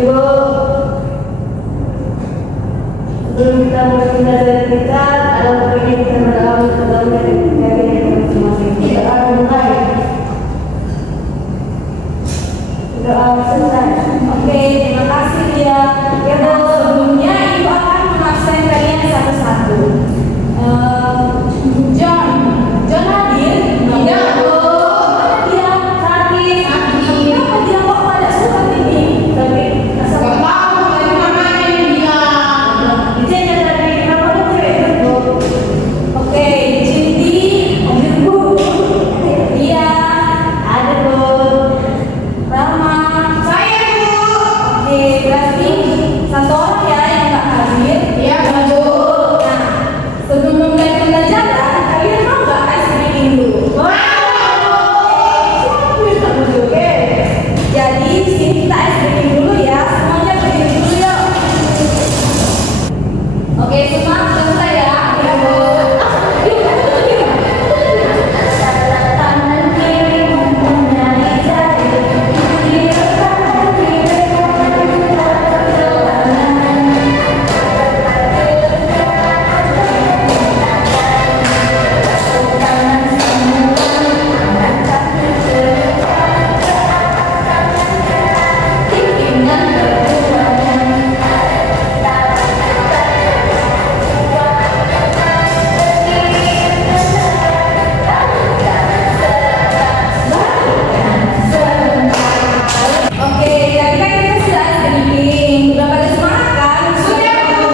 Ibu, sebelum kita mulai belajar kita, ada bagian kita berdoa dari masing-masing. Kita akan mulai. Doa selesai. Oke, terima kasih ya. Ibu, sebelumnya Ibu akan mengabsen kalian satu-satu. John hadir? Tidak, Bu. Mana dia? Sakit. Kenapa dia kok pada surat ini? Sakit. Gak tahu dari mana ini dia. Dia dari berapa cewek itu? Oke, Cindy, Bu. Iya, ada Bu. Rama, saya Bu. Oke, berarti satu orang ya yang nggak hadir. Iya, Bu. Nah, sebelum mulai pembelajaran, kalian mau nggak ice breaking dulu? Oke. Jadi di sini kita ice breaking dulu ya. Semuanya berdiri dulu yuk. Oke, semua selesai ya. Ya Bu. Tangan kiri menyari jari, kiri kanan kiri Oke, tadi kan kita sudah screening. Udah pada semangat kan? Sudah, Bu.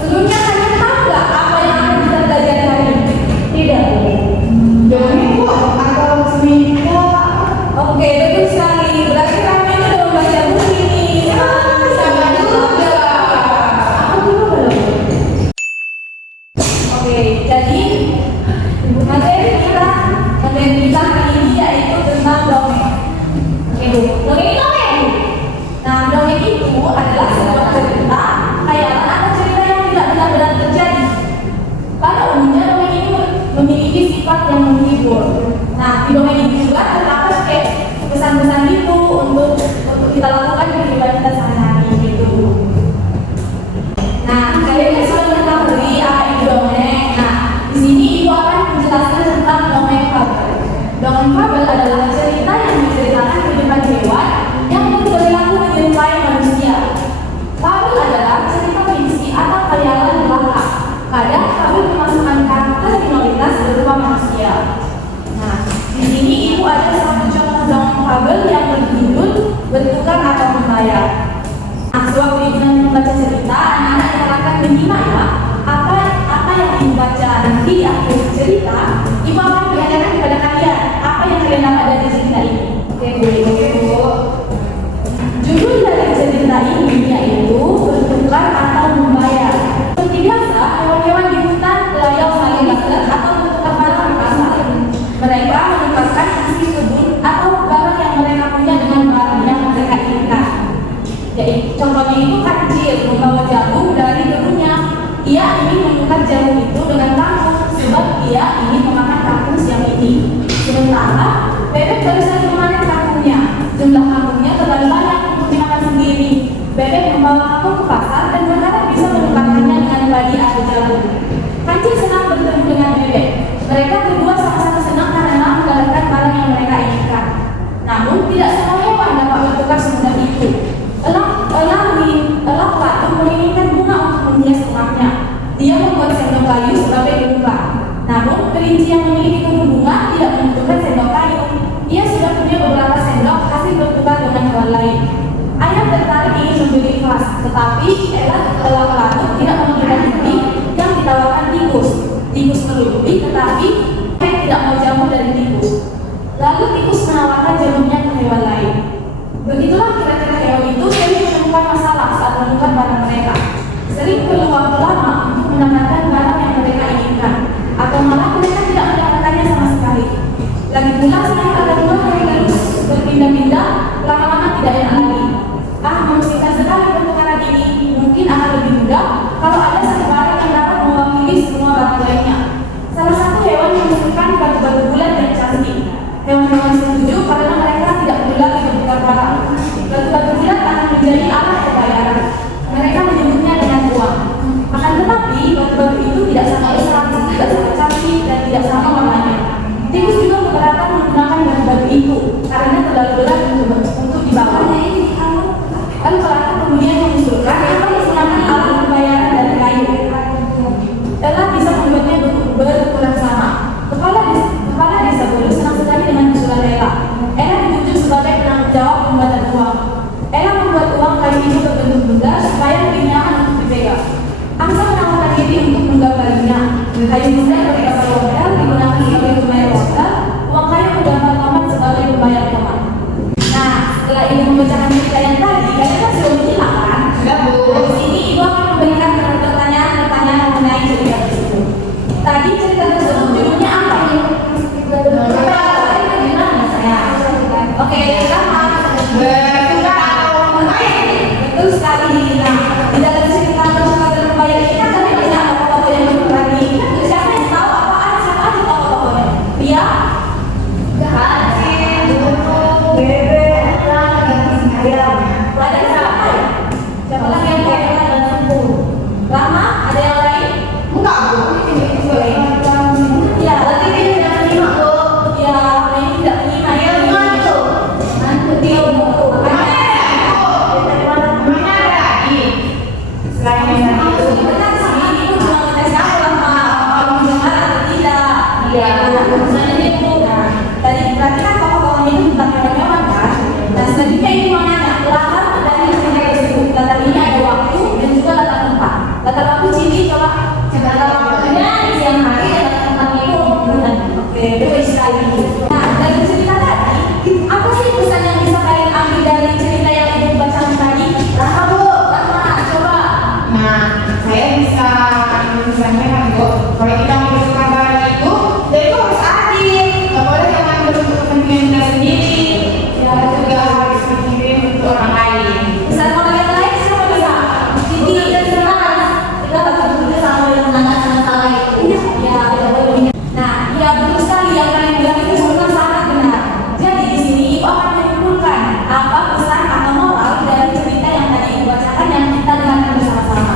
Sebelumnya kalian tahu nggak apa yang akan kita belajar hari ini? Tidak, Bu. Dongeng, Bu, atau cerita? Oke, betul sekali. Berarti kami ini udah membaca buku ini. Sama juga. Aku dulu belum. Oke, jadi materi kita hari ini yaitu tentang dongeng. Oke, Bu. Dongeng itu apa ya, Bu? Nah, dongeng itu adalah sebuah cerita, khayalan atau cerita yang tidak benar-benar terjadi. Pada umumnya dongeng ini memiliki sifat yang menghibur. Nah, di dongeng ini juga terdapat kayak pesan-pesan itu untuk kita lakukan di kehidupan kita sehari-hari gitu. Nah, kalian sudah mengetahui apa itu dongeng. Nah, di sini Ibu akan menjelaskan tentang dongeng fabel. Dongeng fabel adalah cerita yang menceritakan kehidupan hewan yang berperilaku menyerupai manusia. Fabel adalah cerita fiksi atau khayalan belaka. Kadang fabel memasukkan karakter minoritas berupa manusia. Nah, di sini Ibu ada satu contoh dongeng fabel yang berjudul Bertukar atau Membayar. Nah, sewaktu Ibu nanti membaca cerita, anak-anak yang akan menyimak ya apa yang Ibu baca nanti di akhir cerita. Ibu akan menanyakan kepada kalian apa yang kalian dapat dari cerita ini. Oke, Bu. Judul dari cerita ini yaitu Bertukar atau Membayar. Seperti biasa, hewan-hewan di hutan belayar saling barter atau bertukar barang di pasar. Mereka menukarkan hasil kebun atau barang yang mereka punya dengan barang yang mereka inginkan. Jadi, contohnya itu kancil membawa jagung dari kebunnya. Ia ingin menukar jagung itu dengan kangkung sebab ia ingin memakan kangkung siang ini. Sementara bebek baru saja memanen kangkungnya. Jumlah kangkungnya terlalu banyak untuk dimakan sendiri. Bebek membawa kangkung ke pasar dan berharap bisa menukarkannya dengan padi atau jagung. Kancil senang bertemu dengan bebek. Mereka berdua sama-sama senang karena mendapatkan barang yang mereka inginkan. Namun tidak semua hewan dapat bertukar semudah itu. Elang patung menginginkan bunga untuk menghias rumahnya. Dia membuat sendok kayu sebagai bunga. Namun kelinci yang memiliki kebun bunga tidak membutuhkan sendok kayu. Ia sudah punya beberapa sendok hasil bertukar dengan hewan lain. Ayam tertarik ingin membeli vas, tetapi elang patung tidak mengambil bukti yang ditawarkan tikus. Tikus melupi, tetapi tidak mau jamu dari tikus. Lalu tikus menawarkan jamunya ke hewan lain. Begitulah kira-kira hewan itu sering menemukan masalah saat menukar barang mereka. Sering perlu waktu lama untuk mendapatkan barang yang mereka inginkan, atau malah mereka tidak mendapatkannya sama sekali. Lagi pula sering ada rumah yang terus berpindah-pindah, lama-lama tidak enak lagi. Mengusikkan sekali pertukaran ini. Mungkin akan lebih mudah kalau ada satu barang yang dapat mewakili semua barang lainnya. Salah satu hewan mengusulkan batu-batu bulat dan cantik. Hewan-hewan setuju karena mereka tidak perlu lagi bertukar barang. Batu-batu bulat misalnya itu. Nah, tadi berarti kan tokoh-tokohnya itu tentang hewan-hewan kan. Nah, selanjutnya ini mau nanya latar dari cerita tersebut. Latar ini ada waktu dan juga latar tempat. Latar waktu Cindy coba. Latar waktunya di siang hari dan latar tempatnya itu bulan. Oke, betul sekali. Nah, dari cerita tadi, apa sih pesan yang bisa kalian ambil dari cerita yang ibu bacakan tadi? Rahma Bu, Rahma, coba. Nah, saya bisa misalnya Bu, kalau kita mau bertukar barang itu, ya itu harus adil. Nggak boleh yang mengambil untuk kepentingan kita sendiri. Ya juga harus berpikirin untuk orang lain. Pesan moral yang lain siapa bisa? Cindy dan Rahma. Kita harus bekerja sama dengan anak salah itu. Ya, kita boleh. Nah, ya betul sekali yang kalian bilang itu semua sangat benar. Jadi di sini ibu akan menyimpulkan apa pesan atau moral dari cerita yang tadi ibu bacakan yang kita dengarkan bersama-sama.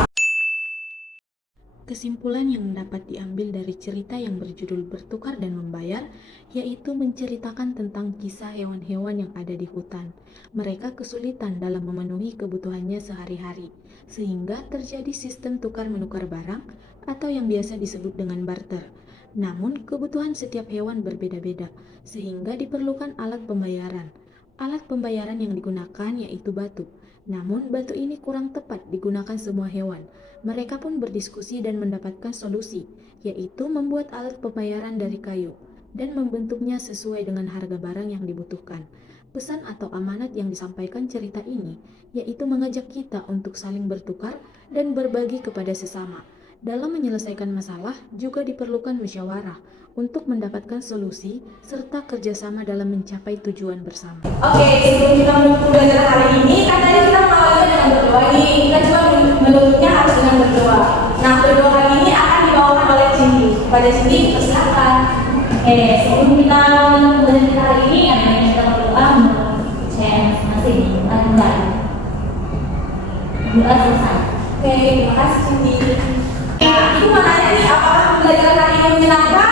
Kesimpulan yang dapat diambil dari cerita yang berjudul Bertukar dan Membayar, yaitu menceritakan tentang kisah hewan-hewan yang ada di hutan. Mereka kesulitan dalam memenuhi kebutuhannya sehari-hari, sehingga terjadi sistem tukar-menukar barang atau yang biasa disebut dengan barter. Namun, kebutuhan setiap hewan berbeda-beda, sehingga diperlukan alat pembayaran. Alat pembayaran yang digunakan yaitu batu. Namun, batu ini kurang tepat digunakan semua hewan. Mereka pun berdiskusi dan mendapatkan solusi, yaitu membuat alat pembayaran dari kayu dan membentuknya sesuai dengan harga barang yang dibutuhkan. Pesan atau amanat yang disampaikan cerita ini, yaitu mengajak kita untuk saling bertukar dan berbagi kepada sesama. Dalam menyelesaikan masalah juga diperlukan musyawarah untuk mendapatkan solusi serta kerjasama dalam mencapai tujuan bersama. Oke, sebelum kita menutup belajar hari ini, kan tadi kita mengawalnya dengan berdoa nih. Kita juga menutupnya harus dengan berdoa. Nah, berdoa hari ini akan dibawakan oleh Cindy. Pada Cindy, persilakan. Oke, sebelum kita belajar kita hari ini, ada yang kita berdoa menurut saya masing-masing. Mulai. Doa selesai. Oke, terima kasih Cindy. Ya, ibu mau nanya nih, apakah belajar hari ini menyenangkan